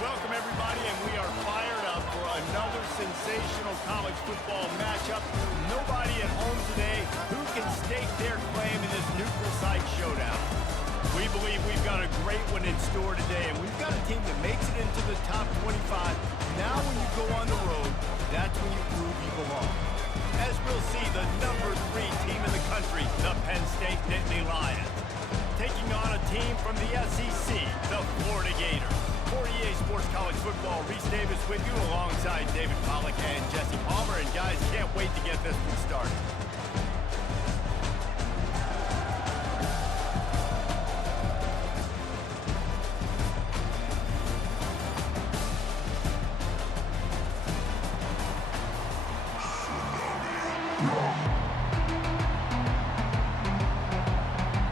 Welcome, everybody, and we are fired up for another sensational college football matchup. Nobody at home today who can stake their claim in this neutral site showdown. We believe we've got a great one in store today, and we've got a team that makes it into the top 25. Now when you go on the road, that's when you prove you belong. As we'll see, the number 3 team in the country, the Penn State Nittany Lions, taking on a team from the SEC, the Florida Gators. For EA Sports College Football, Reese Davis with you alongside David Pollack and Jesse Palmer. And guys, can't wait to get this one started.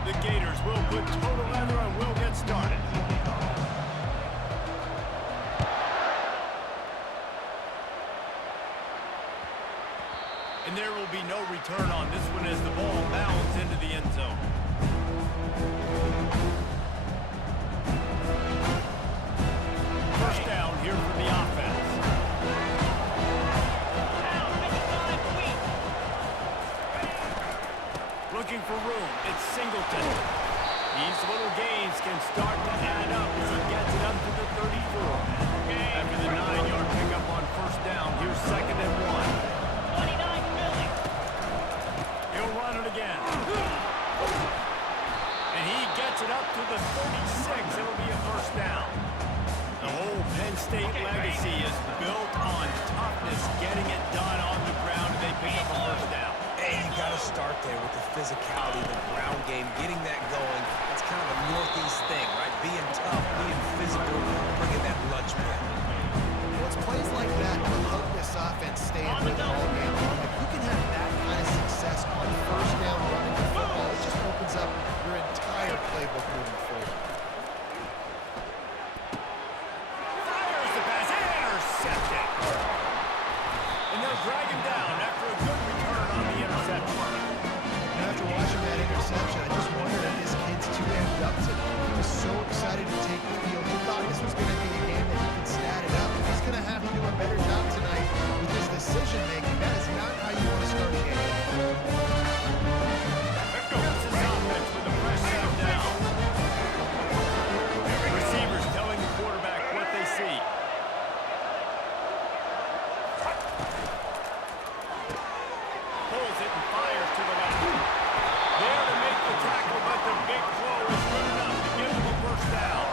The Gators will put total leather and we'll get started. And there will be no return on this one as the ball bounds into the end zone. First down here for the offense. Looking for room. It's Singleton. These little gains can start to add up as he gets it up to the 34. After the 9-yard pickup on first down, here's 2nd and 1. He'll run it again. And he gets it up to the 36. It'll be a first down. The whole Penn State legacy is built on toughness, getting it done on the ground, and they pick up a first down. Hey, you got to start there with the physicality, the ground game, getting that going. It's kind of a Northeast thing, right? Being tough, being physical, bringing that lunch back. Well, it's plays like that that help this offense stay in rhythm all game long. If you can have that kind of success on first down running the football, it just opens up your entire playbook moving forward. Fires the pass, intercepted. And they'll drag him down after a good return on the interception. And after watching that interception, I just wondered if this kid's too amped up today. He was so excited to take the field. He thought this was going to be a game that he could stat it up. He's going to have to do a better job tonight with his decision-making. That is not how you want to start a game. Here's his offense with a fresh set down. Receivers telling the quarterback what they see. Pulls it and fires to the left. There to make the tackle, but the big throw is good enough to give him a first down.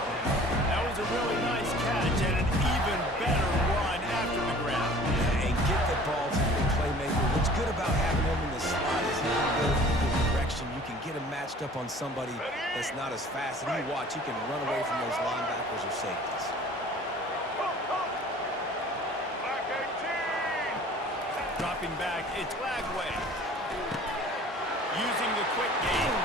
That was a really nice catch and an even better run after the grab. And get the ball to the playmaker. What's good about having him in the slot is he can go in the direction. You can get him matched up on somebody that's not as fast. And you watch, you can run away from those linebackers or safeties. Dropping back, it's Lagway. Using the quick game.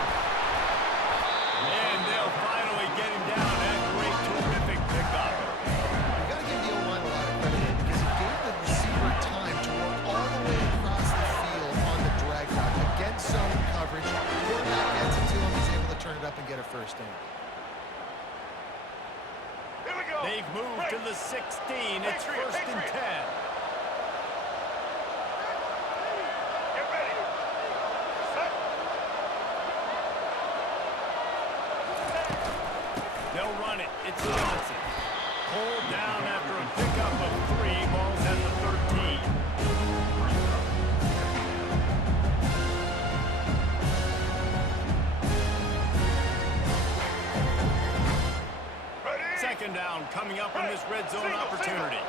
And they'll finally get him down. That great, terrific pickup. You got to give the O-line a lot of credit because it gave the receiver time to work all the way across the field on the drag route against zone coverage. Quarterback gets it to him. He's able to turn it up and get a first down. They've moved to the 16. It's 1st and 10. They'll run it. It's Johnson. Pulled down after a pickup of 3. Ball's at the 13. Second down coming up on this red zone opportunity.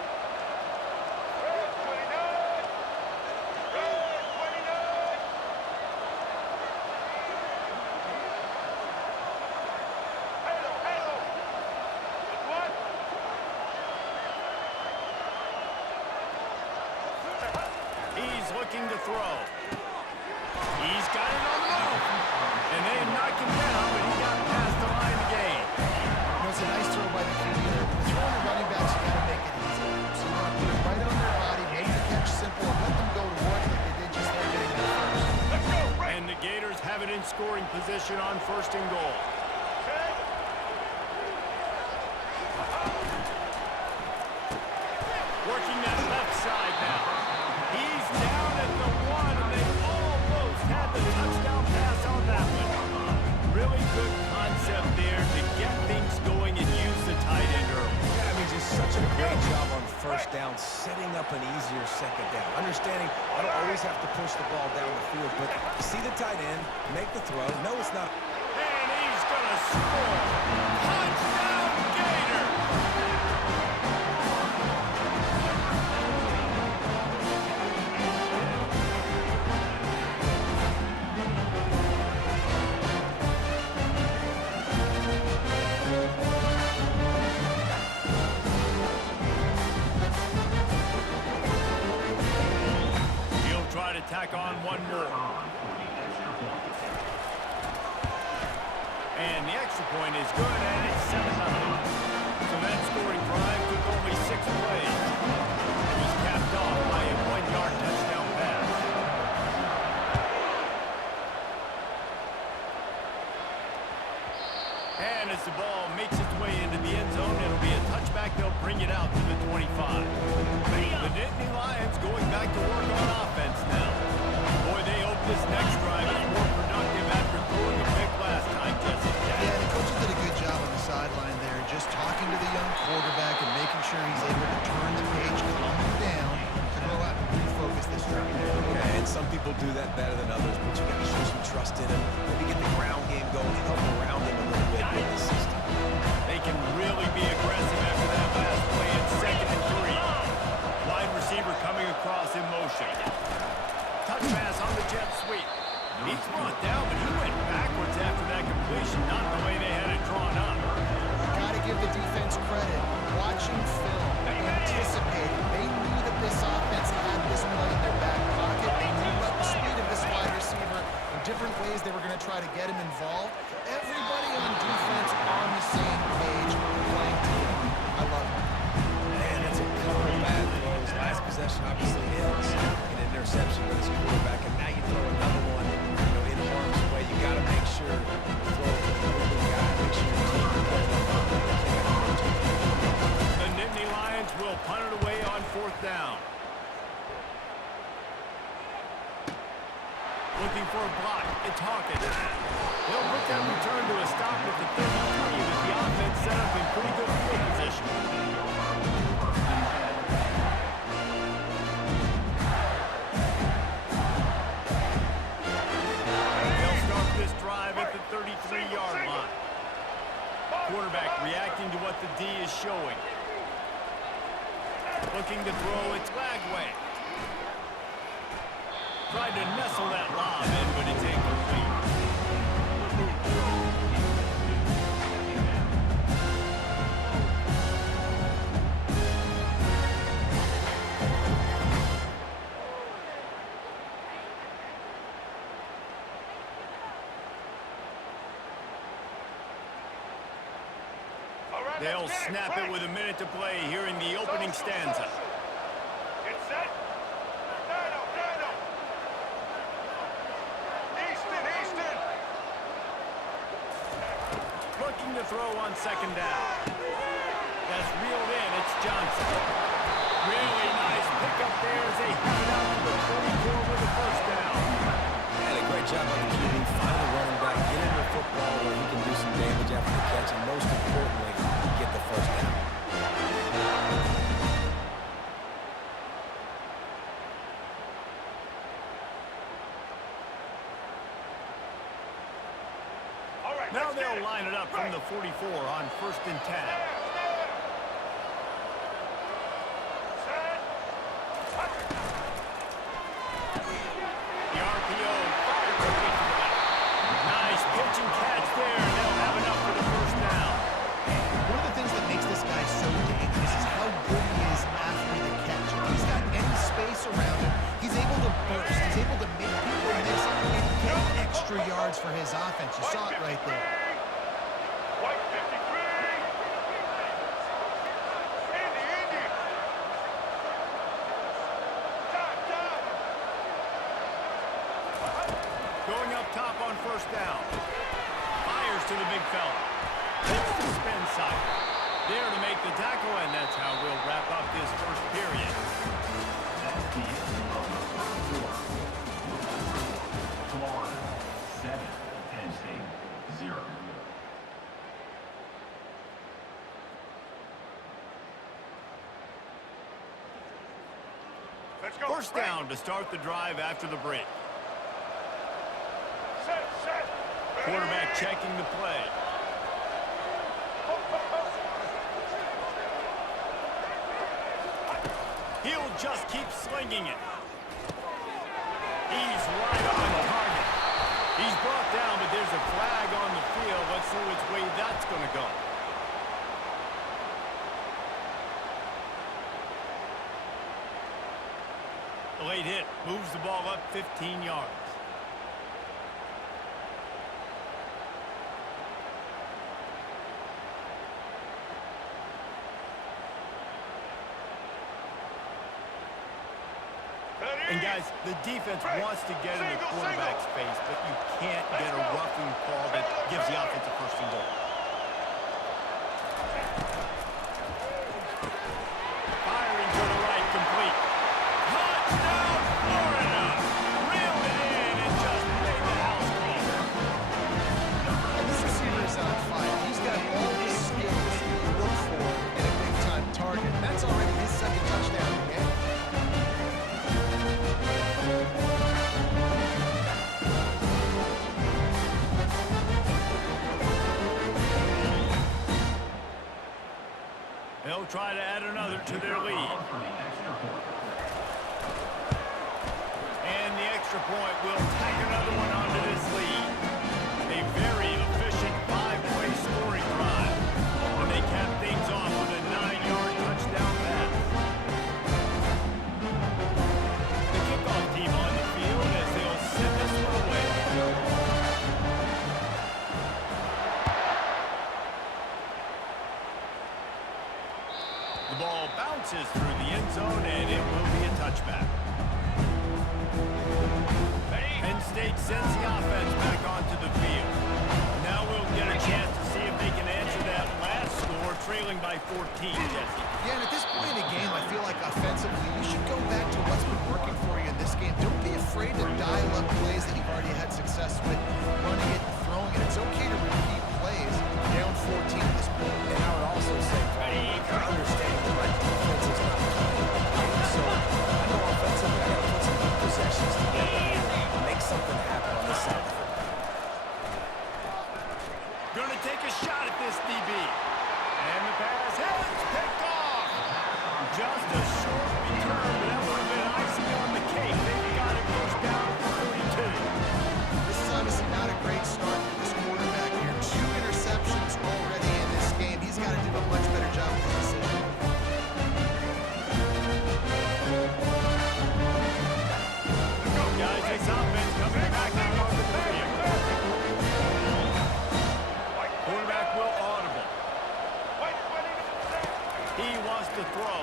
He's looking to throw. He's got it on the move. And they knocked him down, but he got past the line of the game. It's a nice throw by the QB there. When you're throwing the running backs, you got to make it easy. So you want to put it right on their body, make the catch simple, and let them go to work like they did just there getting that first. And the Gators have it in scoring position on 1st and goal. first down, setting up an easier second down. Understanding I don't always have to push the ball down the field, but you see the tight end, make the throw. No, it's not. And he's going to score. Touchdown, Gator! Try to tack on one more. And the extra point is good, and it's 7-0. So that scoring drive took only 6 plays. It was capped off by a 1-yard touchdown pass. And as the ball makes its way into the end zone, it'll be a touchback. They'll bring it out to the 25. The Nittany Lions going back to work on offense now. Boy, they hope this next drive is more productive after throwing a pick last time, Jesse. Yeah, the coaches did a good job on the sideline there, just talking to the young quarterback and making sure he's able to turn the page, calm him down, to go out and refocus this drive. Yeah, and some people do that better than others, but you got to show some trust in him. Maybe get the ground game going, help around him a little bit with the system. They can really be aggressive after that last play in 2nd and 3. Wide receiver coming across in motion. Touch pass on the jet sweep. He's brought down, but he went backwards after that completion, not the way they had it drawn up. Got to give the defense credit. Watching film, anticipating. They knew that this offense had this play in their back pocket. They knew about the speed of this wide receiver in different ways they were going to try to get him involved. Everybody on defense on the same page, playing together. I love it. Man, that's a couple of bad throws. Last possession obviously ends an interception with his quarterback, and now you throw another one, in harm's way. You got to make sure you throw it to the open guy, make sure you're taking care of the. The Nittany Lions will punt it away on 4th down. Looking for a block. It's Hawkins. They'll put that return to a stop at the 33, with the offense set up in pretty good field position. They'll start this drive at the 33-yard line. Quarterback reacting to what the D is showing. Looking to throw, it's Lagway. Tried to nestle that lob in, but it's incomplete. They'll snap it with a minute to play here in the opening stanza. Get set. Easton. Looking to throw on 2nd down. That's reeled in. It's Johnson. Really nice pickup there as they have it out to the 44 with the 1st down. Had a great job on the QB, finally running back, get him the football where he can do some damage after the catch, and most importantly, get the 1st down. Now they'll line it up from the 44 on 1st and 10. The RPO fired quickly to the left. Nice pitch and catch there. They'll have enough for the 1st down. One of the things that makes this guy so dangerous is how good he is after the catch. If he's got any space around him, he's able to burst. He's able to make people miss and get extra yards for his offense. You saw it right there. White 53. Indy. Time. Going up top on 1st down. Fires to the big fella. Hits the spin side. There to make the tackle, and that's how we'll wrap up this 1st period. That's the end of the 1st quarter. Florida 7, Penn State 0. Let's go. First down to start the drive after the break. Set, set. Quarterback checking the play. He'll just keep slinging it. He's right on target. He's brought down, but there's a flag on the field. Let's see which way that's going to go. The late hit moves the ball up 15 yards. And guys, the defense wants to get in the quarterback's face, but you can't get a roughing call that gives the offensive first and goal. Firing to the right, complete. Touchdown, Florida! Reeled it in and just made the house call. And this receiver is on fire. He's got all the skills you look for in a big-time target. And that's already his second touchdown in the game. They'll try to add another to their lead. And the extra point will tack another one onto this lead. A very efficient five-way scoring drive. And they cap things off with a 9-yard touchdown pass. The kickoff team on the field as they'll send this one away. The ball bounces through the end zone, and it will be a touchback. Penn State sends the offense back onto the field. Now we'll get a chance to see if they can answer that last score, trailing by 14, Jesse. Yeah, and at this point in the game, I feel like offensively, you should go back to what's been working for you in this game. Don't be afraid to dial up plays that you've already had success with, running it and throwing it. It's okay to repeat plays down 14 at this point. And I would also say, understanding the right defense is not playing. So I know offensively I got to put some good possessions together and make something happen on this side of the football. Gonna take a shot at this DB. And the pass, it's picked off. Just a short return, but that would have been icing on the cake. They've got it pushed down for 42. This is obviously not a great start for this quarterback here. 2 interceptions already in this game. He's got to do a much better job with this decision. Guys, this offense coming back out on the field. Quarterback will audible. He wants to throw.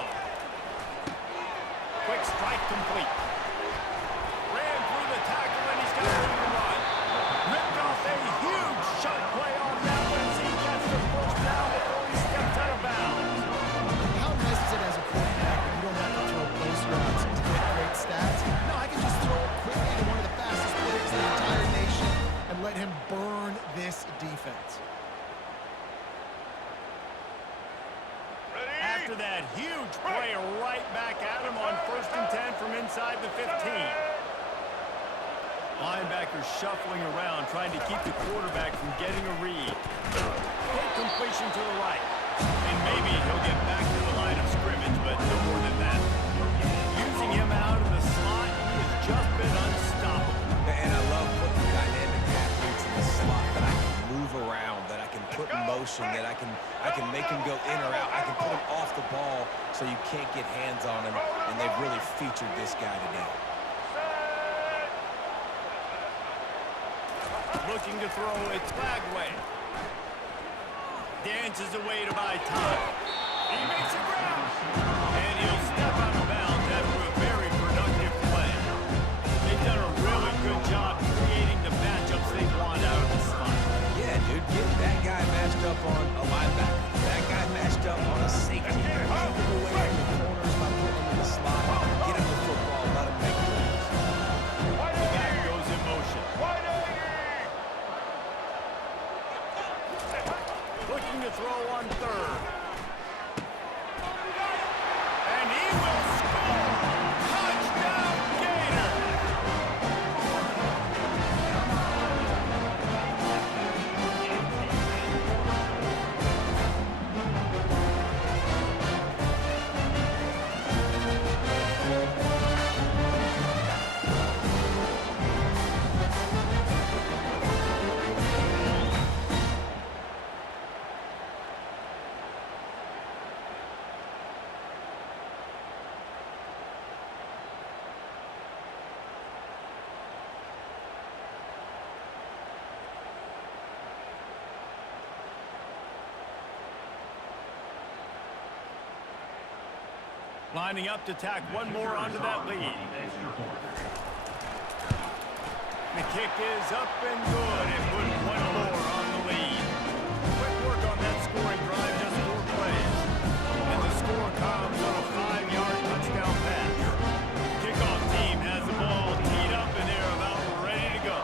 Quick strike complete. Ran through the tackle and he's got room to run. Ripped off a huge shot play on that one as he gets the first down before he steps out of bounds. How nice is it as a quarterback when you don't have to throw post routes to get great stats? No, I can just throw it quickly to one of the fastest players in the entire nation and let him burn this defense. After that huge play right back at him on 1st and 10 from inside the 15. Linebackers shuffling around, trying to keep the quarterback from getting a read. Quick completion to the right. And maybe he'll get back to the line of scrimmage, but no more than that. Using him out of the slot, he has just been unstoppable. And I love putting dynamic athletes in the slot that I can move around, that I can put in motion, that I can make him go in or out. I can put him off the ball so you can't get hands on him, and they've really featured this guy today. Looking to throw, it's Bagway. Dances away to buy time. He makes it ground. And he'll step out of bounds after a very productive play. They've done a really good job creating the matchups they want out of the slot. Yeah, dude, get that guy matched up on a linebacker. That guy matched up on a safety. Keep him away from the corners by putting him in the slot. Get him the football, let him make plays. The back goes in motion. Looking to throw on 3rd. Lining up to tack one more onto that lead. The kick is up and good, and put one more on the lead. Quick work on that scoring drive, just 4 plays. And the score comes on a 5-yard touchdown pass. Kickoff team has the ball teed up, and they're about ready to go.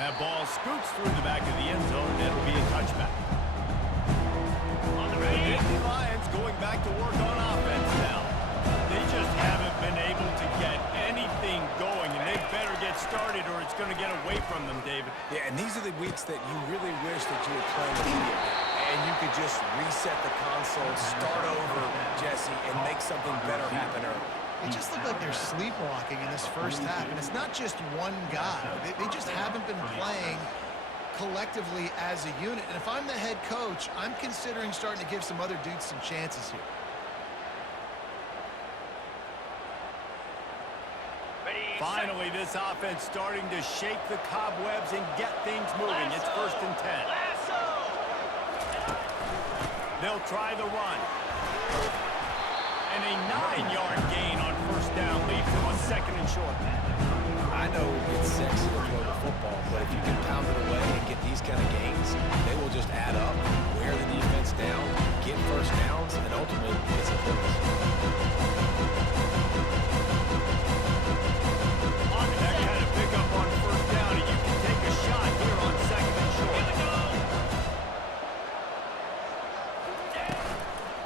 That ball scoots through the back of the end zone, and it'll be a touchback. The Nittany Lions going back to work on offense now. They just haven't been able to get anything going, and they better get started or it's going to get away from them, David. Yeah, and these are the weeks that you really wish that you were playing with here. And you could just reset the console, start over, Jesse, and make something better happen early. They just look like they're sleepwalking in this first half, and it's not just one guy. They just haven't been playing collectively as a unit. And if I'm the head coach, I'm considering starting to give some other dudes some chances here. Finally, this offense starting to shake the cobwebs and get things moving. It's 1st and 10. They'll try the run. And a 9-yard gain on 1st down leaves them a 2nd and short. I know it's sexy to throw the football, but if you can pound it away and get these kind of gains, they will just add up, wear the defense down, get 1st downs, and ultimately get some points. That kind of pickup on 1st down, and you can take a shot here on 2nd and short.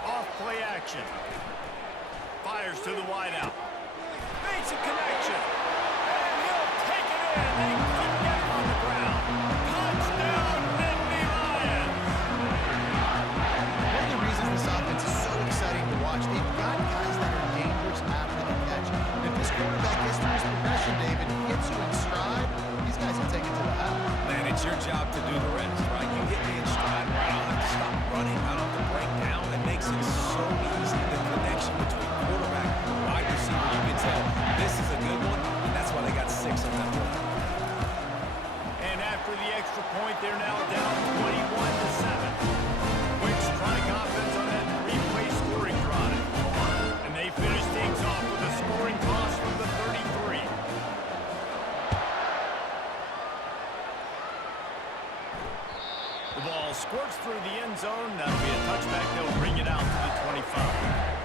Off play action. Fires to the wideout. Makes a connection. And he'll take it in. They couldn't get it on the ground. Touchdown, Nittany Lions. One of the reasons this offense is so exciting to watch, they've got guys that are dangerous after the catch. And if this quarterback gets through his progression, David, he gets you in stride, these guys can take it to the house. Man, it's your job to do the rest, right? You get me in stride where I don't have to stop running, I don't have to break down. It makes it so easy. The connection between quarterback and wide receiver, you can tell this is a good one, and that's why they got 6 on that play. And after the extra point, they're now down 21-7. Quick strike offense on that 3-play scoring drive. And they finish things off with a scoring toss from the 33. The ball squirts through the end zone. That'll be a touchback. They'll bring it out to the 25.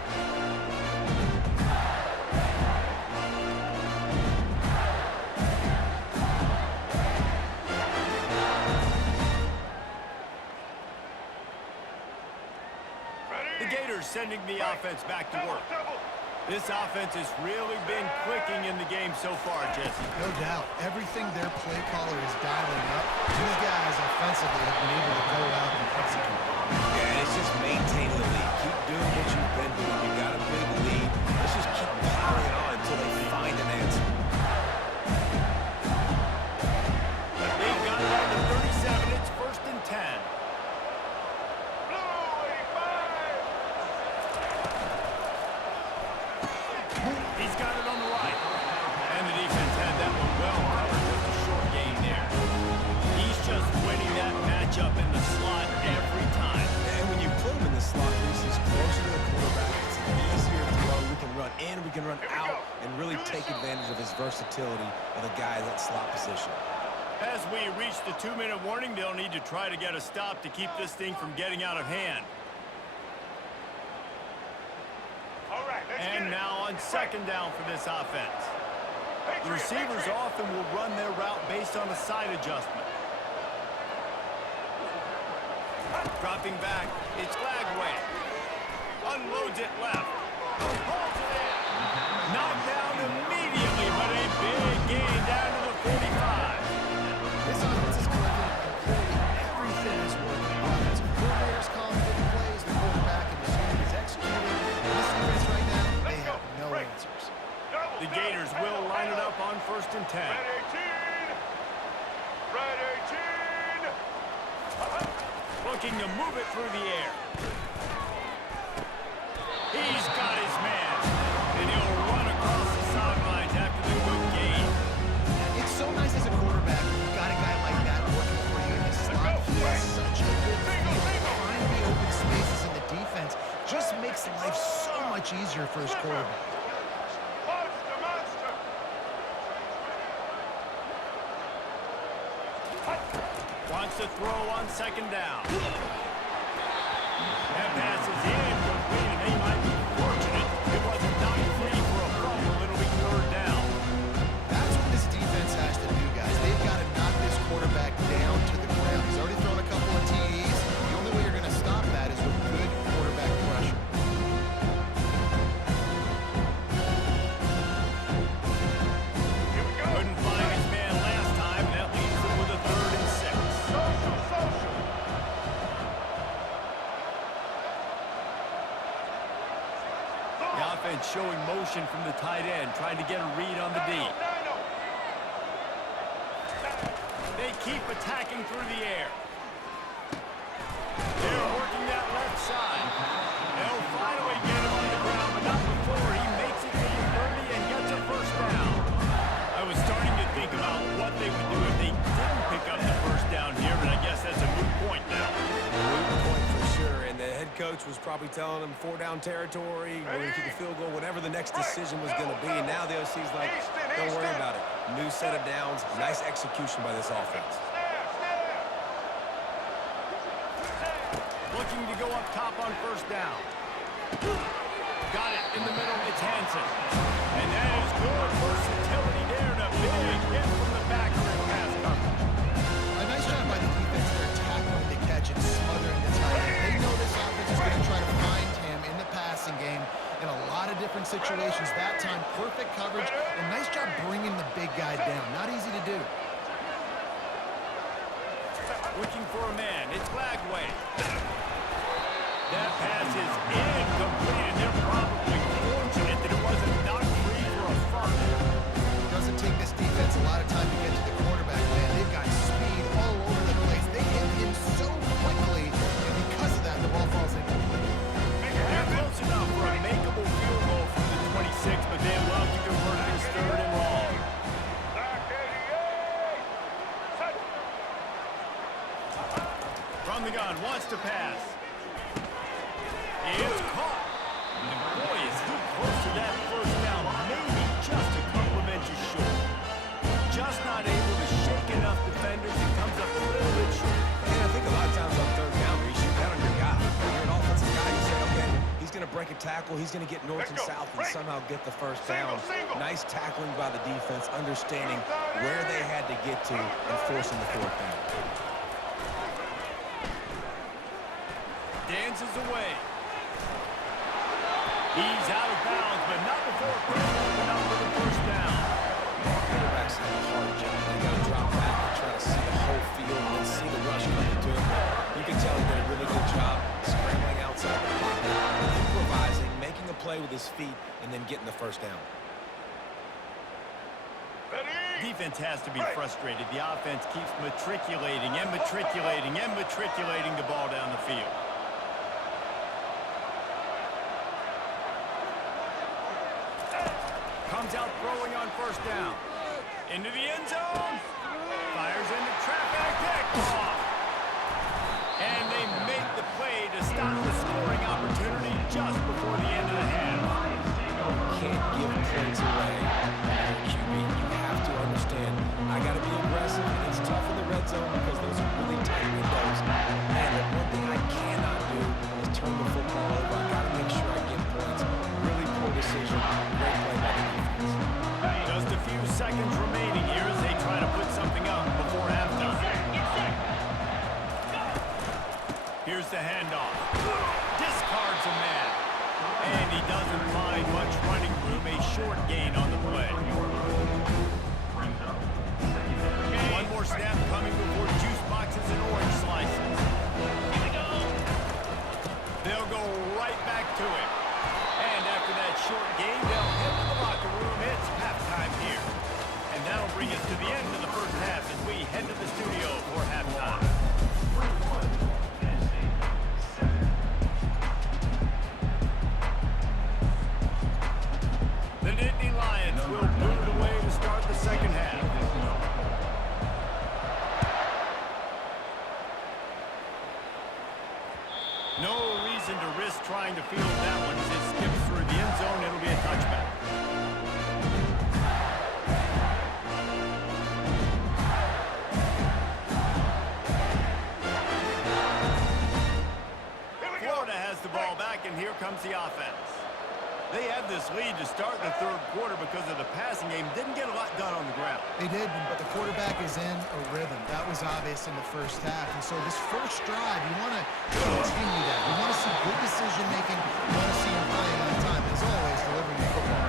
The Gators sending the offense back to work. This offense has really been clicking in the game so far, Jesse. No doubt. Everything their play caller is dialing up, these guys offensively have been able to go out and execute. Yeah, it's just maintaining the lead. Keep doing what you've been doing. You got a big lead. Let's just keep piling on until they find an answer. They've got it on the 37. It's 1st and 10. He's got it on the right. And the defense had that one well covered. Just a short gain there. He's just winning that matchup in the slot every time. And when you put him in the slot, he's closer to the quarterback. It's easier to throw. We can run in, we can run out, and really take advantage of his versatility of the guy in that slot position. As we reach the 2-minute warning, they'll need to try to get a stop to keep this thing from getting out of hand. And now on 2nd down for this offense. The receivers often will run their route based on a side adjustment. Dropping back, it's Lagway. Unloads it left. Pulls it in. Knocked down immediately, but a big gain down to the 45. This offense is collecting completely everything is working. Offensive coordinators calling good plays, the quarterback and receiver is executing. This defense right now, they have no answers. The Gators will line it up on 1st and 10. Red 18. Looking to move it through the air. He's got his man. And he'll run across the sidelines after the good gain. It's so nice as a quarterback when you've got a guy like that working for you in the slot. He has such a good feel. makes life so much easier for his quarterback. Monster, monster. Wants to throw on second down. That pass is incomplete, and they might be fortunate it wasn't knocked free for a fumble. It'll be third down. That's what this defense has to do, guys. They've got to knock this quarterback down to the ground. He's already thrown a couple of TDs. The only way you're going to stop that is with good quarterback pressure. Here we go. Couldn't find his man last time, and that leaves him with a 3rd and 6. Social, social. The offense showing motion from the tight end, trying to get a read on the D. Nino. They keep attacking through the air. They're working that left side. They'll finally get him on the ground, but not before he makes it to the 30 and gets a first down. I was starting to think about what they would do if they didn't pick up the first down here, but I guess that's a moot point now. Moot point for sure, and the head coach was probably telling them 4-down territory, we're going to kick a field goal, whatever the next decision was going to be. And now the OC's like, don't worry about it. New set of downs, nice execution by this offense. Looking to go up top on first down. Got it in the middle, it's Hansen. And that is good versatility there, and a big hit from the back of the pass coverage. A nice job by the defense there, tackling the catch and smothering the tight end. They know this offense is going to try to find him in the passing game in a lot of different situations. That time, perfect coverage, and nice job bringing the big guy down. Not easy to do. Looking for a man, it's Lagway. That pass is incomplete, and they're probably fortunate that it wasn't knocked free for a fumble. Doesn't take this defense a lot of time to get to the quarterback, man. They've got speed all over the place. They hit him so quickly, and because of that, the ball falls incomplete. They're close enough for a makeable field goal from the 26, but they love to convert this 3rd and long. Back 88. Set. From the gun, wants to pass. It's caught. And boy, is he close to that first down. Maybe just a couple of inches short. Just not able to shake enough defenders and comes up a little bit short. And I think a lot of times on 3rd down, where you shoot down on your guy. When you're an offensive guy, you say, okay, he's going to break a tackle, he's going to get north and south and somehow get the first down. Nice tackling by the defense, understanding where they had to get to and forcing the 4th down. Dances away. He's out of bounds, but not before putting open up for the first down. Quarterbacks have a hard job. They got to drop back and try to see the whole field and then see the rush coming to him. You can tell he did a really good job scrambling outside the pocket, improvising, making a play with his feet, and then getting the first down. Defense has to be frustrated. The offense keeps matriculating and matriculating and matriculating the ball down the field. Comes out throwing on first down. Into the end zone. Fires into traffic. Picked off. And they make the play to stop the scoring opportunity just before the end of the half. Can't give points away. QB, you have to understand, I got to be aggressive, and it's tough in the red zone because those are really tight windows. And the one thing I cannot do is turn the football over. I got to make sure I get points. Really poor decision. Great play by the defense. Just a few seconds remaining here as they try to put something up before halftime. Here's the handoff. Discards a man. And he doesn't find much running room. A short gain on the play. One more snap coming before juice boxes and orange slices. Here we go. They'll go right back to it. And after that short gain, they'll head to the locker room. It's halftime here. And that'll bring us to the end of the first half as we head to the studio for halftime. The Nittany Lions will boot it away to start the second half. No reason reason to risk trying to field that one as it skips through the end zone. It'll be a touchback. Florida has the ball back, and here comes the offense. They had this lead to start the third quarter because of the passing game. Didn't get a lot done on the ground. They did, but the quarterback is in a rhythm. That was obvious in the first half. And so this first drive, you want to continue that. You want to see good decision-making. You want to see him playing on time. As always, delivering the football.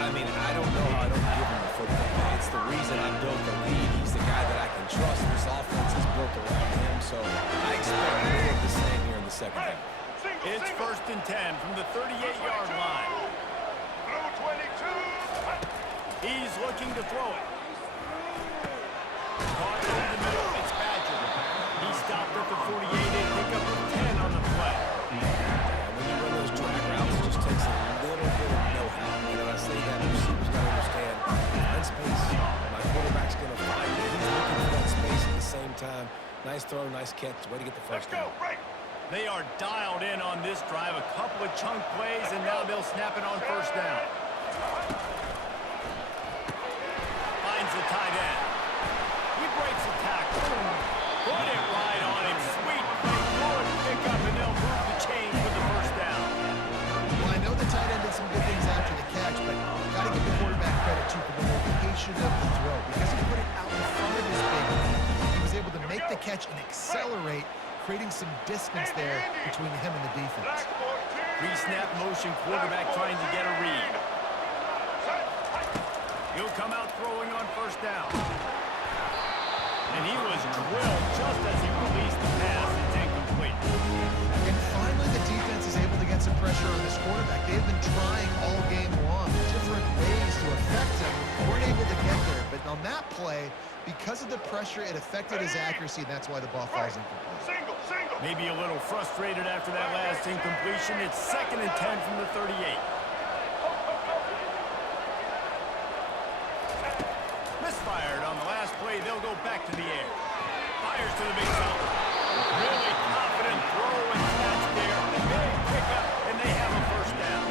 I mean, I don't know how I don't give him the football. It's the reason I built the lead. He's the guy that I can trust. This offense is built around him, so I expect more of the same here in the second half. It's 1st and 10 from the 38-yard line. Blue 22. He's looking to throw it. Caught over the middle. It's Badger. He stopped at the 48 and pick up a 10 on the play. When you run those drag routes, it just takes a little bit of know-how. You know, I say that receivers got to understand. Find space. My quarterback's going to find me. He's looking for that space at the same time. Nice throw, nice catch. Way to get the Let's first go. down. Break. They are dialed in on this drive. A couple of chunk plays, and now they'll snap it on first down. Finds the tight end. He breaks the tackle. Put it right on him. Sweet play. Good pickup, and they'll move the chains with the first down. Well, I know the tight end did some good things after the catch, but got to give the quarterback credit, too, for the location of the throw. Because he put it out in front of his big man, he was able to make the catch and accelerate, creating some distance there between him and the defense. Pre-snap motion quarterback trying to get a read. He'll come out throwing on first down. And he was drilled just as he released the pass. It's incomplete. And finally, the defense is able to get some pressure on this quarterback. They've been trying all game long, different ways to affect him. Weren't able to get there. But on that play, because of the pressure, it affected his accuracy, and that's why the ball falls incomplete. Single. Maybe a little frustrated after that last incompletion. It's 2nd and 10 from the 38. Misfired on the last play. They'll go back to the air. Fires to the big zone. Really confident throw and catch there. Big pickup, and they have a first down.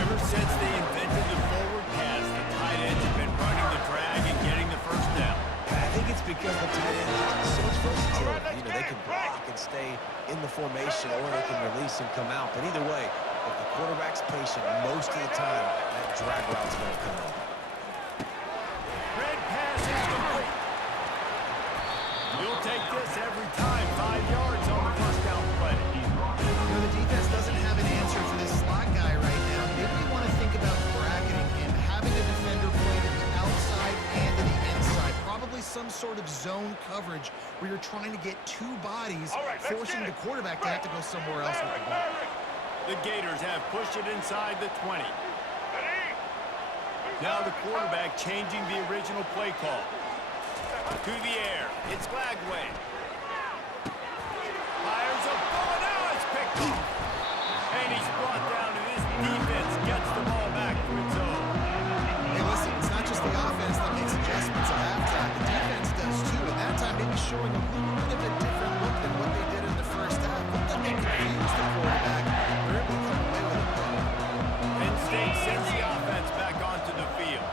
Ever since they invented the forward pass, the tight ends have been running the drag and getting the first down. I think it's because the tight end has so much versatility. You know, they can block and stay in the formation, or they can release and come out. But either way, if the quarterback's patient most of the time, that drag route's going to come up. Red pass is complete. You'll take this every time. 5 yards on the first down play. You know, the defense doesn't have an answer for this slot guy right now. Maybe you want to think about bracketing him, having a defender play to the outside and to the inside. Probably some sort of zone coverage where you're trying to get two bodies, forcing the quarterback to have to go somewhere else with the ball. The Gators have pushed it inside the 20. Now the quarterback changing the original play call. To the air. It's Lagway. Fires a ball. Now it's picked up. And he's brought down, and his defense gets the ball back for its own. Hey, listen, it's not just the offense that makes adjustments at halftime. The defense does too, and that time maybe showing a little bit of a different look than what they did in the first half. Looked like they confused the quarterback. They're able to come away with it, though. Penn State sends the offense back onto the field.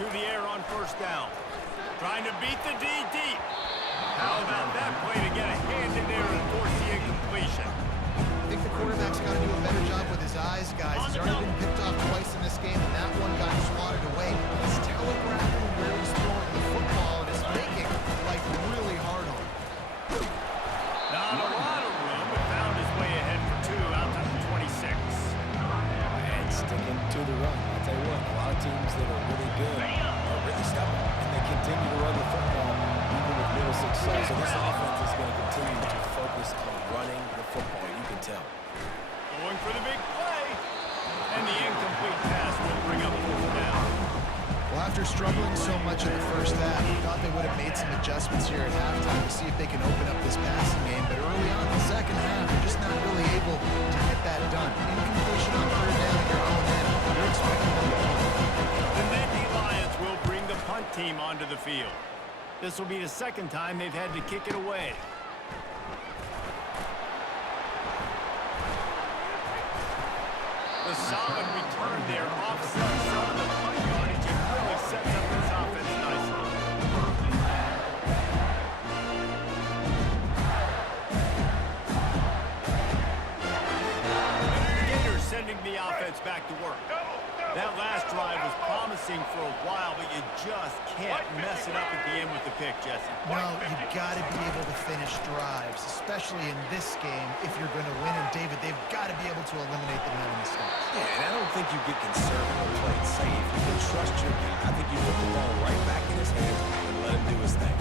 To the air on first down. Trying to beat the D deep. How about that play to get a hand in there and force the incompletion? I think the quarterback's got to do a better job with his eyes, guys. He's already been picked off twice in this game, and that one got swatted away. He's telegraphing where he's throwing the football, and is making life really hard on him. Not a lot of room, but found his way ahead for 2 out to the 26. And sticking to the run. I'll tell you what, a lot of teams that are really good are really stubborn, and they continue to run the football even with little success. So this offense is going to continue to focus on running the football. You can tell. Going for the big play. And the incomplete pass will bring up fourth down. Well, after struggling so much in the first half, we thought they would have made some adjustments here at halftime to see if they can open up this passing game. But early on in the second half, they're just not really able to get that done. Incompletion on third down at your own end. You're expecting them to punt. The Nittany Lions will bring the punt team onto the field. This will be the second time they've had to kick it away. The solid return there offsets some of the punt yardage and really sets up this offense nicely. Gators sending the offense back to work. That last drive was promising for a while, but you just can't mess it up at the end with the pick, Jesse. No, you've got to be able to finish drives, especially in this game if you're going to win. And, David, they've got to be able to eliminate the mental mistakes. Yeah, and I don't think you get conservative or play it safe. You can trust your guy. I think you put the ball right back in his hands and let him do his thing.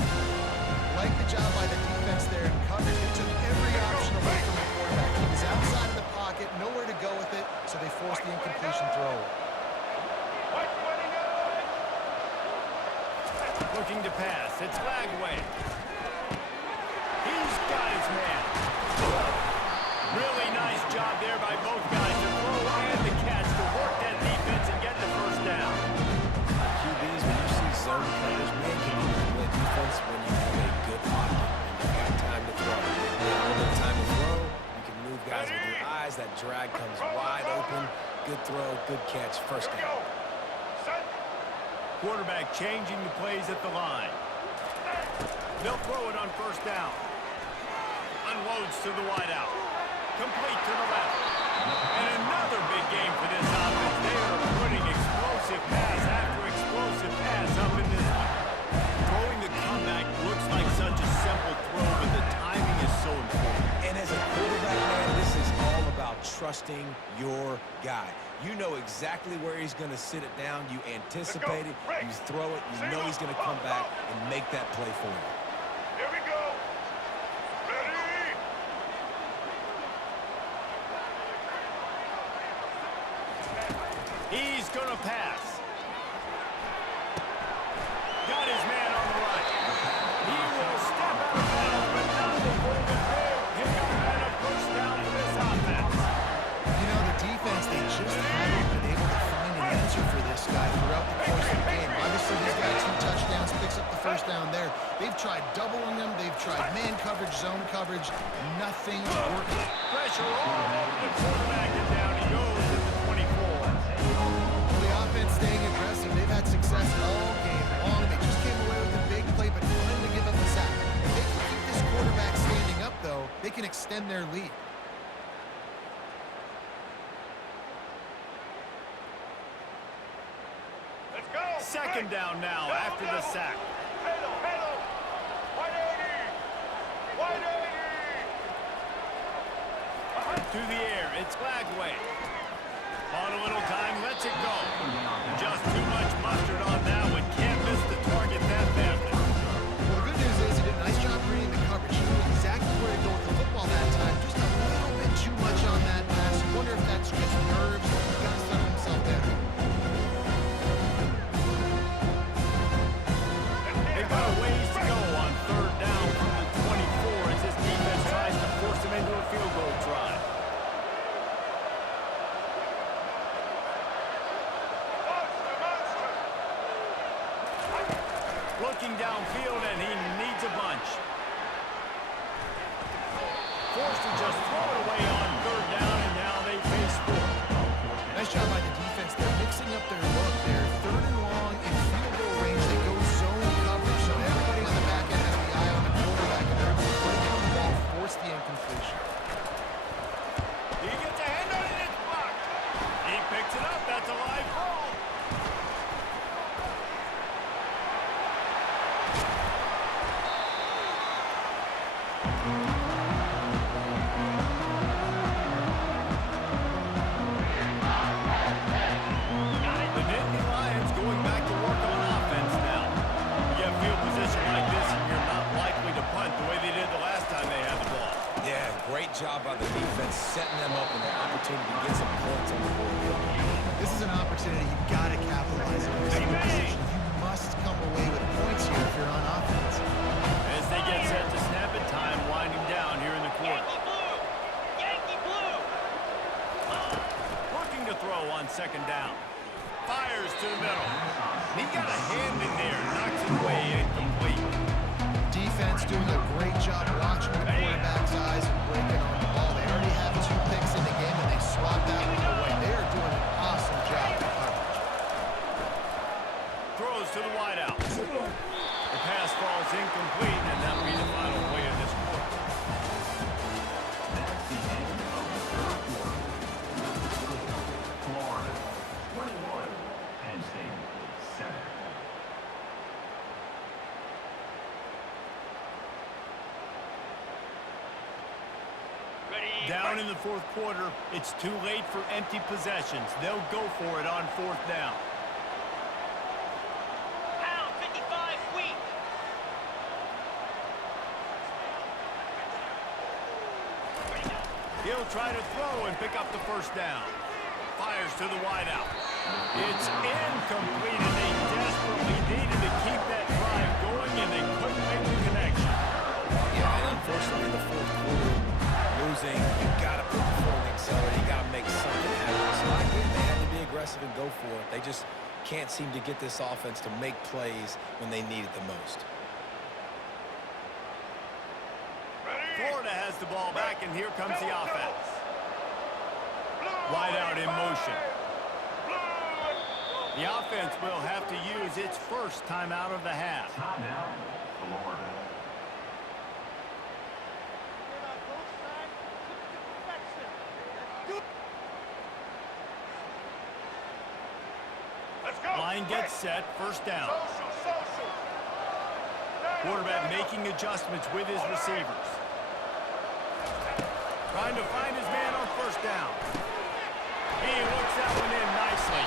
Like the job by the defense there in coverage. They took every option away from the quarterback. He was outside of the pocket, nowhere to go with it, so they forced the incompletion throw. Looking to pass. It's Lagway. He's got his man. Really nice job there by both guys to throw and the catch to work that defense and get the first down. QBs, when you see zone players, man, can you play defense when you have a good pocket and you've got time to throw. When you have a little time to throw, you can move guys with your eyes. That drag comes wide open. Good throw, good catch, first down. Quarterback changing the plays at the line. They'll throw it on first down. Unloads to the wideout. Complete to the left. And another big game for this offense. They are putting explosive pass after explosive pass up in this one. Throwing the comeback looks like such a simple throw, but the timing is so important. And as a quarterback, man, this is all about trusting your guy. You know exactly where he's going to sit it down. You anticipate it. You throw it. You know he's going to come back and make that play for you. Here we go. Ready? He's going to pass. Got his man on the right. He will step out of bounds, but now they hold it big. Pick up and a first down for this offense. You know, the defense, they just haven't been able to find an answer for this guy throughout the course of the game. Obviously, he's got 2 touchdowns, picks up the first down there. They've tried doubling him. They've tried man coverage, zone coverage. Nothing working. Pressure all over the quarterback, and down he goes at the 24. The offense staying aggressive. They've had success all game long. They just came away with a big play, but trying to give up a sack. If they can keep this quarterback standing up, though, they can extend their lead. Let's go. Second down now after the sack. Hello. 180. 180. To the air, it's Lagway. On a little time, lets it go. Just too much mustard on that one. Can't miss the target that badly. Well, the good news is he did a nice job reading the coverage. He knew exactly where to go with the football that time. Just a little bit too much on that pass. You wonder if that's just nerves or he's got to settle himself down. They've got a ways to go on third down from the 24 as this defense tries to force them into a field goal drive. Looking downfield, and he needs a bunch. Forced to just throw it away on third down, and now they face 4. Nice job by the defense. They're mixing up their look there. Third and long in field goal range. They go zone coverage, so everybody on the back end has the eye on the quarterback, and they're putting on the ball to force the incompletion. He gets a hand on it, it's blocked. He picks it up, that's a live ball. The Nittany Lions going back to work on offense now. You have field position like this, and you're not likely to punt the way they did the last time they had the ball. Yeah, great job by the defense setting them up and the opportunity to get some points on the board. This is an opportunity you've got to capitalize on. This field position. You must come away with points here if you're on offense. As they get set to snap it, time winding down here in the quarter. Yankee Blue! Looking to throw on second down. Fires to the middle. He got a hand in there, knocks it away, incomplete. Defense doing a great job watching the quarterback's eyes and breaking on the ball. They already have 2 picks in the game, and they swat that one away. They are doing Down in the fourth quarter, it's too late for empty possessions. They'll go for it on fourth down. Pound 55 weak. He'll try to throw and pick up the first down. Fires to the wideout. It's incomplete, and they desperately needed to keep that drive going, and they couldn't make the connection. Yeah, and unfortunately in the fourth quarter, losing, you got to put the foot on the accelerator. You got to make something happen. So I agree, they had to be aggressive and go for it. They just can't seem to get this offense to make plays when they need it the most. Florida has the ball back, and here comes the offense. Wide out in motion. The offense will have to use its first timeout of the half. Timeout, Florida. Let's go. Line gets set, first down. Social. Quarterback making adjustments with his receivers. Trying to find his man on first down. He looks that one in nicely.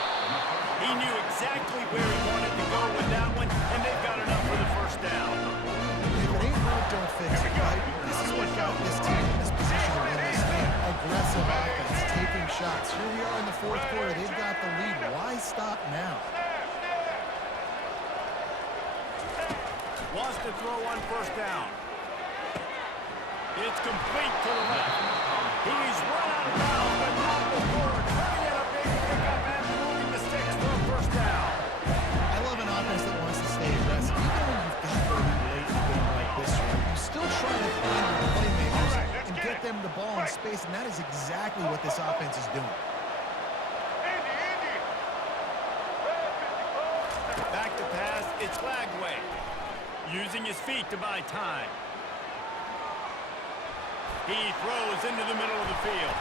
He knew exactly where he wanted to go with that one, and they've got enough for the first down. If it ain't broke, don't fix it, right? This is what got this team in this position to win this game. Aggressive offense, taking shots. Here we are in the fourth quarter. They've got the lead. Why stop now? Wants to throw on first down. It's complete to the left. He's run out of bounds, but not before turning in a big pickup and moving the sticks for a first down. I love an offense that wants to stay aggressive. Even when you've got the lead late in a game like this, you still try to find your playmakers and get them the ball in space, and that is exactly what this offense is doing. Back to pass, it's Lagway. Using his feet to buy time. He throws into the middle of the field.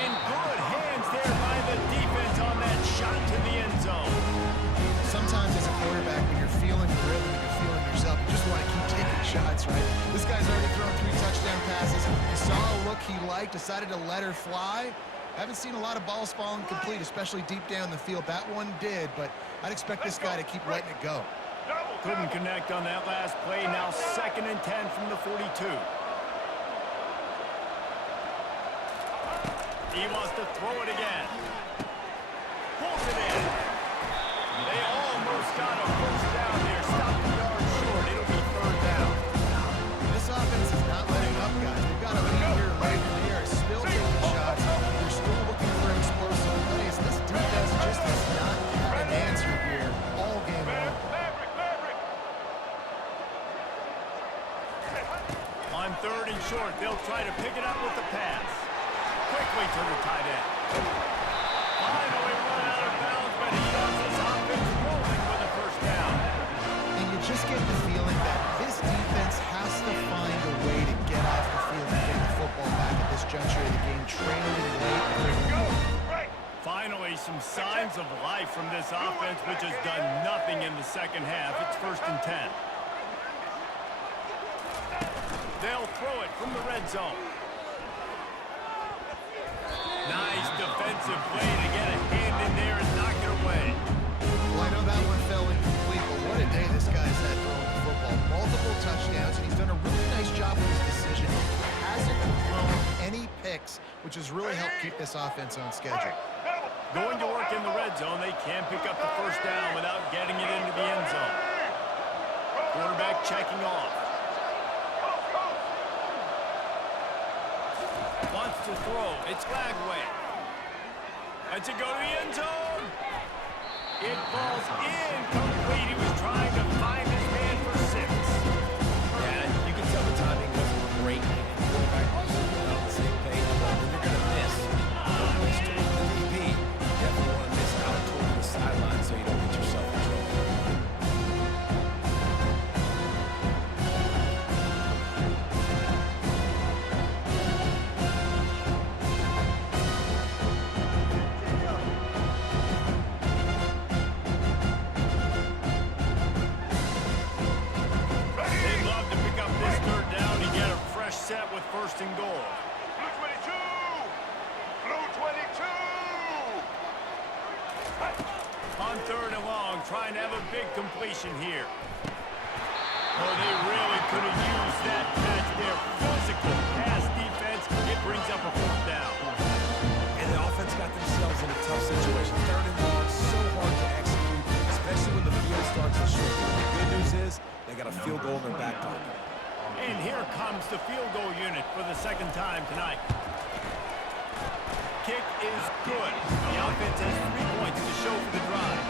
And good hands there by the defense on that shot to the end zone. Sometimes as a quarterback, when you're feeling the rhythm and you're feeling yourself, you just want to keep taking shots, right? This guy's already thrown 3 touchdown passes. He saw a look he liked, decided to let her fly. Haven't seen a lot of balls falling complete, especially deep down the field. That one did, but I'd expect this guy to keep letting it go. Couldn't connect on that last play. Now 2nd and 10 from the 42. He wants to throw it again. Pulls it in. They almost got a first down there. Stop the yard short. It'll be 3rd down. This offense is not letting up, guys. They've got a lead here late, and they are still taking shots. They're still looking for explosive plays. This defense just has not had an answer here all game long. On 3rd and short, they'll try to pick it up with the pass. Quickly to the tight end. Finally run out of bounds, but he has his offense rolling with a first down. And you just get the feeling that this defense has to find a way to get off the field and get the football back at this juncture of the game, trailing late. Finally, some signs of life from this offense, which has done nothing in the second half. It's 1st and 10. They'll throw it from the red zone. Nice defensive play to get a hand in there and knock it away. Well, I know that one fell incomplete, but what a day this guy's had throwing the football. Multiple touchdowns, and he's done a really nice job with his decision. He hasn't thrown any picks, which has really helped keep this offense on schedule. Going to work in the red zone, they can't pick up the first down without getting it into the end zone. Quarterback checking off. Wants to throw. It's Lagway. Lets it go to the end zone. It falls incomplete. He was trying to find his man for 6. Yeah, you can tell the timing wasn't great. And the quarterback was on the same page, but when you're going to miss, don't miss towards the DB. You definitely want to miss out towards the sideline so you don't get yourself in trouble. They'd love to pick up this 3rd down. He get a fresh set with 1st and goal. Blue 26. 3rd and long, trying to have a big completion here. Oh, they really could have used that catch there. Physical pass defense. It brings up a 4th down. And the offense got themselves in a tough situation. 3rd and long, so hard to execute, especially when the field starts to shrink. The good news is they got a field goal in their back pocket. And here comes the field goal unit for the 2nd time tonight. Kick is good. The offense has 3 points to show for the drive.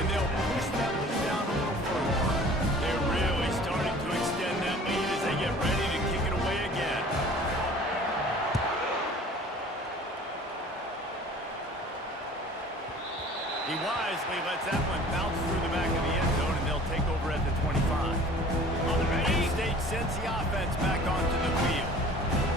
And they'll push that lead down a little further. They're really starting to extend that lead as they get ready to kick it away again. He wisely lets that one bounce through the back of the end zone, and they'll take over at the 25. On the Penn State sends the offense back onto the field.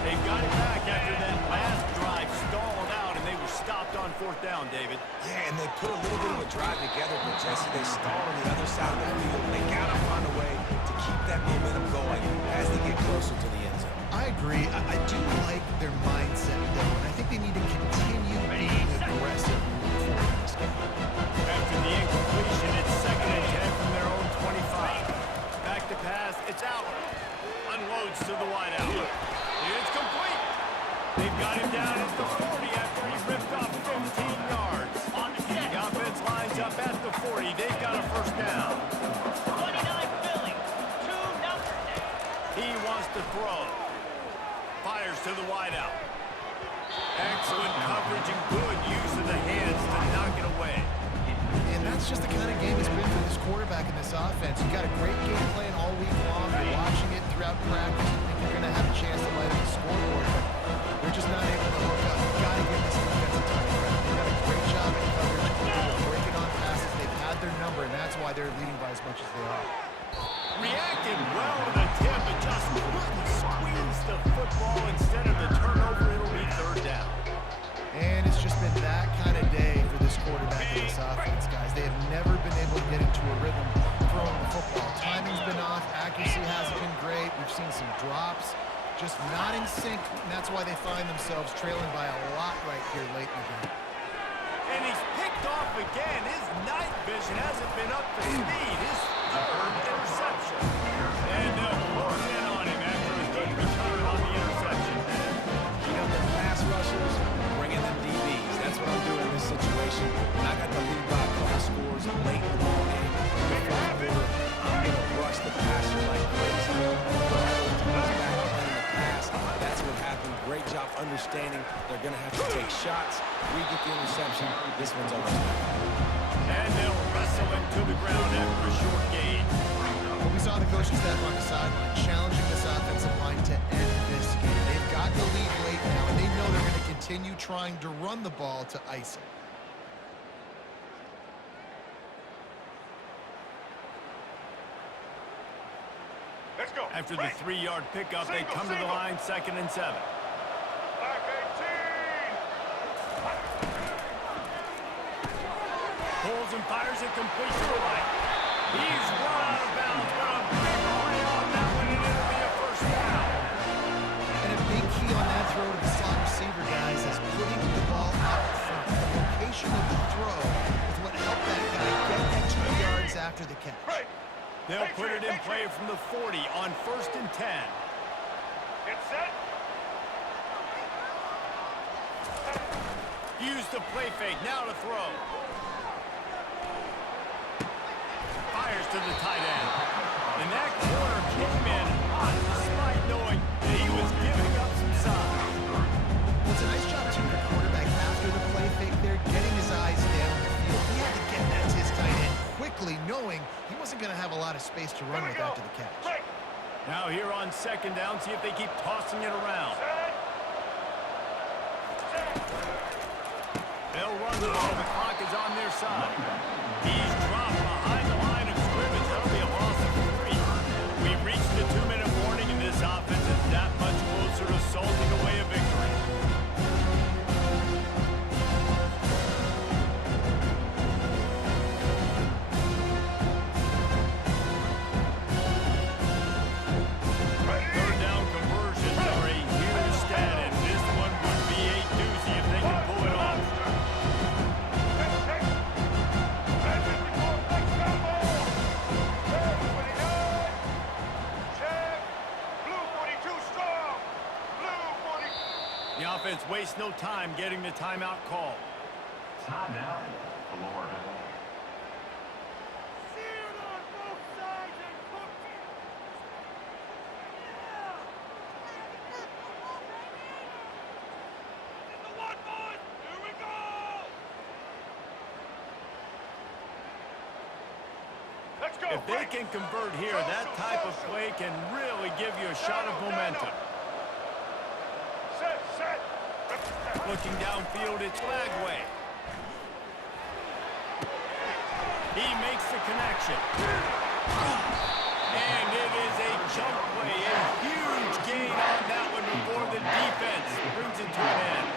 They've got it back after that last drive stalled out, and they were stopped on 4th down, David. Yeah, and they put a little bit of a drive together, but Jesse, they stalled on the other side of the field. They got to find a way to keep that momentum going as they get closer to the end zone. I agree. I do like their mindset, though, and I think they need to continue being aggressive moving forward in this game. After the incompletion, it's 2nd and 10 from their own 25. Back to pass, it's out. Unloads to the wideout. It's complete. They've got him down at the 40 after he ripped off 15 yards. The offense lines up at the 40. They've got a 1st down. 29 Philly. 2 numbers there. He wants to throw. Fires to the wideout. Excellent coverage and good use of the hands to knock it away. And that's just the kind of game it's been for this quarterback in this offense. You've got a great game plan all week long. You're watching it throughout practice. You think you're going to have a chance to light up the scoreboard, but they're just not able to hook up. You've got to give this defense a ton of credit. They've done a great job at coverage. They're breaking on passes. They've had their number, and that's why they're leading by as much as they are. Reacted well to the tip, but just couldn't squeeze the football. Instead of the turnover, it'll be 3rd down. And it's just been that kind of day for this quarterback and this offense, guys. They have never been able to get into a rhythm throwing the football. Timing's been off. Accuracy hasn't been great. We've seen some drops. Just not in sync, and that's why they find themselves trailing by a lot right here late in the game. And he's picked off again. His night vision hasn't been up to speed. His 3rd interception. And they'll close in on him after a good return on the interception. You know, the pass rushers, bringing them DBs. That's what I'm doing in this situation. When I got the lead by a couple scores late in the ball game, the 4th quarter, I'm going to rush the passer like crazy. That's what happened. Great job understanding they're going to have to take shots. We get the interception. This one's almost done. And they'll wrestle him to the ground after a short gain. Well, we saw the coaching staff on the sideline challenging this offensive line to end this game. They've got the lead late now, and they know they're going to continue trying to run the ball to ice it. Let's go. After the 3-yard pickup, they come to the line 2nd and 7. Back 18. Pulls and fires it complete to the right. He's run out of bounds, but a big play on that one, and it'll be a 1st down. And a big key on that throw to the slot receiver, guys, is putting the ball out front. The location of the throw is what helped that guy get extra yards after the catch. Right. They'll put it in play from the 40 on 1st and 10. Get set. Use the play fake, now to throw. Fires to the tight end. And that corner came in hot despite knowing that he was giving up some size. Well, it's a nice job, too, the quarterback after the play fake there, getting his eyes down the field. He had to get that to his tight end quickly, knowing he wasn't going to have a lot of space to run with after the catch. Right. Now here on 2nd down, see if they keep tossing it around. Set. They'll run the ball. The clock is on their side. He's dropped behind the line of scrimmage. That'll be a loss of 3. We've reached the 2-minute warning, and this offense is that much closer to salting away a victory. The offense wastes no time getting the timeout call. Timeout, Florida. Let's go. If they can convert here, that type of play can really give you a shot of momentum. Set. Looking downfield, it's Lagway. He makes the connection. And it is a jump play, a huge gain on that one before the defense brings it to an end.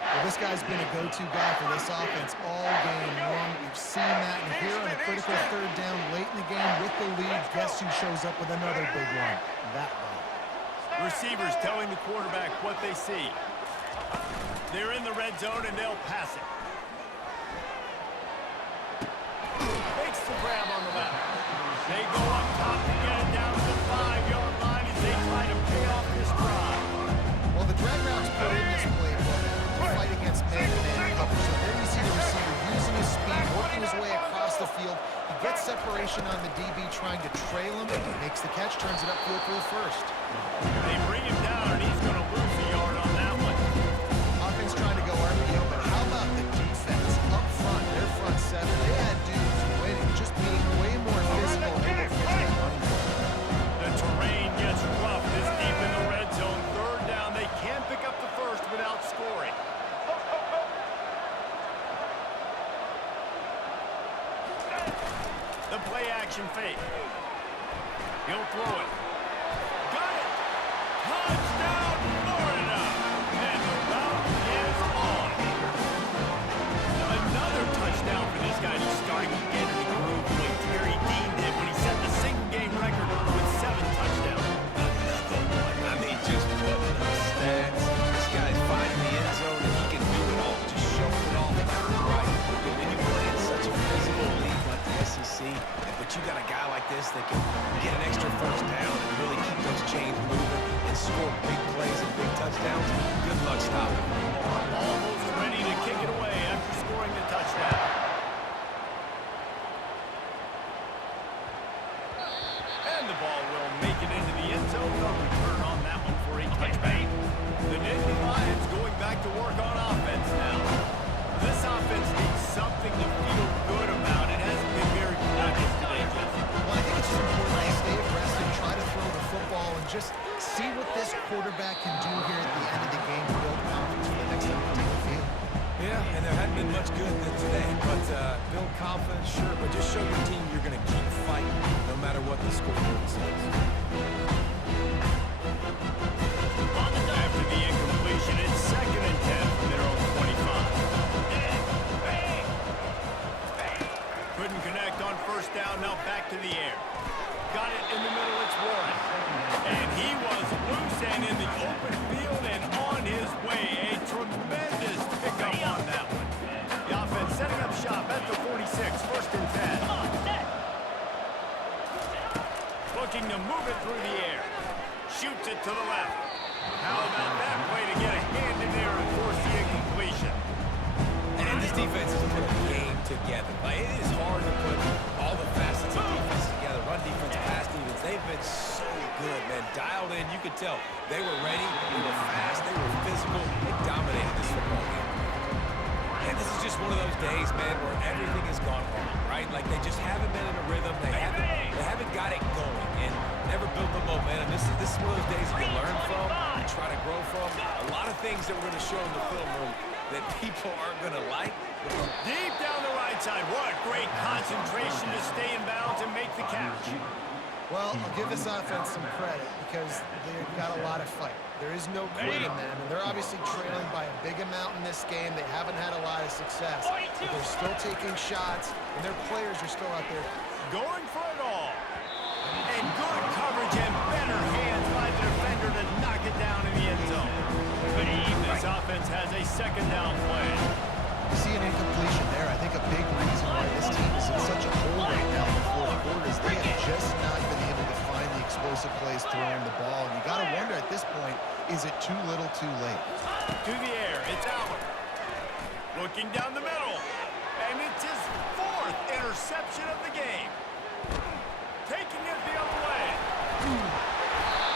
Well, this guy's been a go-to guy for this offense all game long. We've seen that, and here on a critical third down late in the game with the lead, guess who shows up with another big one? That guy. Receivers telling the quarterback what they see. They're in the red zone, and they'll pass it. Makes the grab on the left. They go up top to get it down to the 5-yard line as they try to pay off this drive. Well, the drag routes put in this playbook to fight against man-to-man coverage. So there you see the receiver using his speed, working his way across the field. He gets separation on the DB trying to trail him. He makes the catch, turns it upfield for the first. They bring him down, and he's going to lose a yard on that one. Offense trying to go RPO, but how about the defense up front? Their front seven, they had dudes winning, just being way more physical and able to get to the money. The terrain gets rough this deep in the red zone. Third down, they can't pick up the first without scoring. The play action fake. He'll throw it. Got it! Touchdown, Florida! And the route is on. Another touchdown for this guy. He's starting to get in the groove like Terry Dean did when he set the single-game record with 7 touchdowns. Another one. I mean, just putting up stats. This guy's finding the end zone, and he can do it all. Just show it all left and right. But when you play in such a physical league like the SEC, but you got a guy like this that can get an extra first down and really keep those chains moving and score big plays and big touchdowns, good luck stopping him. Almost ready to kick it away after scoring the touchdown. And the ball will make it into the end zone. No return on that one for a touchback. The Nittany Lions going back to work on offense now. This offense needs something to feel good about. It hasn't been very productive today, Jeff. Well, I think it's just important to stay abreast and try to throw the football and just see what this quarterback can do here at the end of the game to build confidence for the next time we take the field. Yeah, and there hadn't been much good today, but build confidence, sure, but just show your team you're going to keep fighting no matter what the scoreboard says. After the incompletion, it's 2nd and 10 from their own 25. Couldn't connect on first down, now back to the air. Got it in the middle, it's Warren. And he was loose and in the open field and on his way. A tremendous pickup on that one. The offense setting up shop at the 46, 1st and 10. Come on, set. Looking to move it through the air. Shoots it to the left. How about that play to get a hand in there and force the incompletion? And this defense has put a game together. Like, it is hard to put all the facets of defense together. Run defense, pass defense. They've been so good, man. Dialed in. You could tell they were ready. They were fast. They were physical. They dominated this football game. And this is just one of those days, man, where everything has gone wrong, right? Like, they just haven't been in a rhythm. They haven't got it going and never built the momentum. This is one of those days you learn from, you try to grow from. A lot of things that we're going to show in the film room that people aren't going to like. Deep down the right side. What great concentration to stay in bounds and make the catch. Well, I'll give this offense some credit because they've got a lot of fight. There is no quit in them, and they're obviously trailing by a big amount in this game. They haven't had a lot of success, but they're still taking shots, and their players are still out there going for it all. And good coverage and better hands by the defender to knock it down in the end zone. This offense has a 2nd down play. You see an incompletion there. I think a big reason why this team is in such a hole right now in the fourth quarter is they have just not been able to find the explosive plays throwing the ball. And you got to wonder at this point, is it too little too late? To the air, it's Allen. Looking down the middle. And it's his 4th interception of the game. Taking it the other way.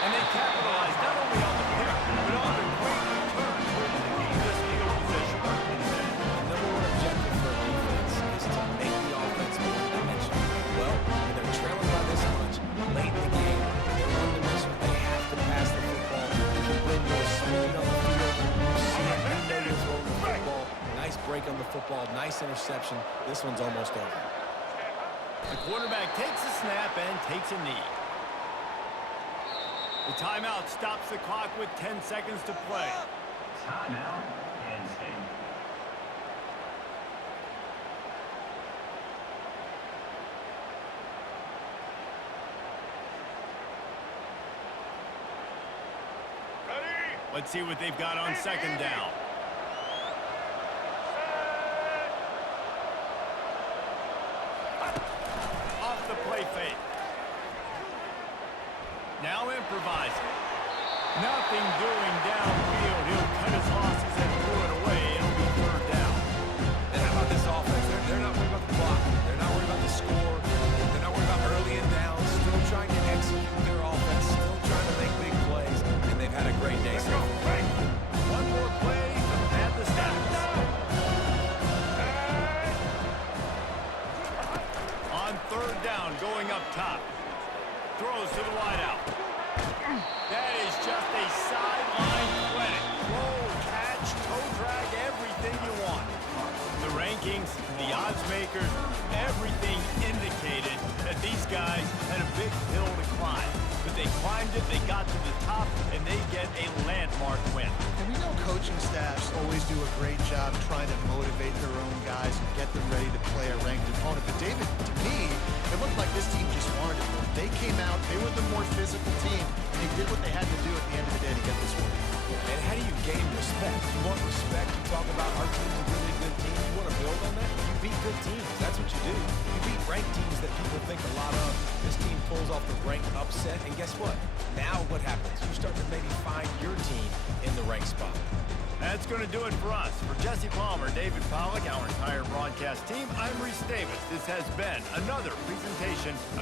And they capitalize not only on the pick, but on the quick return toward the this field position. The number one objective for a defense is to make the offense more dimensional. Well, when they're trailing by this much, late in the game, they're one-dimensional. They have to pass the football. You can bring more speed on the field. You see it. You know you're throwing the football. Nice break on the football. Nice interception. This one's almost over. The quarterback takes a snap and takes a knee. The timeout stops the clock with 10 seconds to play. Timeout, Penn State. Ready? Let's see what they've got on second down. Off the play fake. Now improvising. Nothing doing downfield. He'll cut his losses and throw it away. It'll be 3rd down. And how about this offense? They're not worried about the clock. They're not worried about the score. They're not worried about early and downs. Still trying to execute their offense. Still trying to make big plays. And they've had a great day so far. One more play to pad the stats. On 3rd down, going up top. Throws to the wideout. That is just a sideline clinic. Throw, catch, toe drag, everything you want. The rankings, the odds makers, everything indicated that these guys had a big hill to climb. But they climbed it, they got to the top, and they get a landmark win. And we know coaching staffs always do a great job trying to motivate their own guys and get them ready to play a ranked opponent. But David, to me, it looked like this team just wanted it more. They came out, they were the more physical team, and they did what they had to do at the end of the day to get this win. And how do you gain respect? You want respect? You talk about our team's a really good team. You want to build on that? You beat good teams. That's what you do. You beat ranked teams that people think a lot of. This team pulls off the ranked upset, and guess what? Now what happens? You start to maybe find your team in the ranked spot. That's going to do it for us. For Jesse Palmer, David Pollack, our entire broadcast team, I'm Reese Davis. This has been another presentation of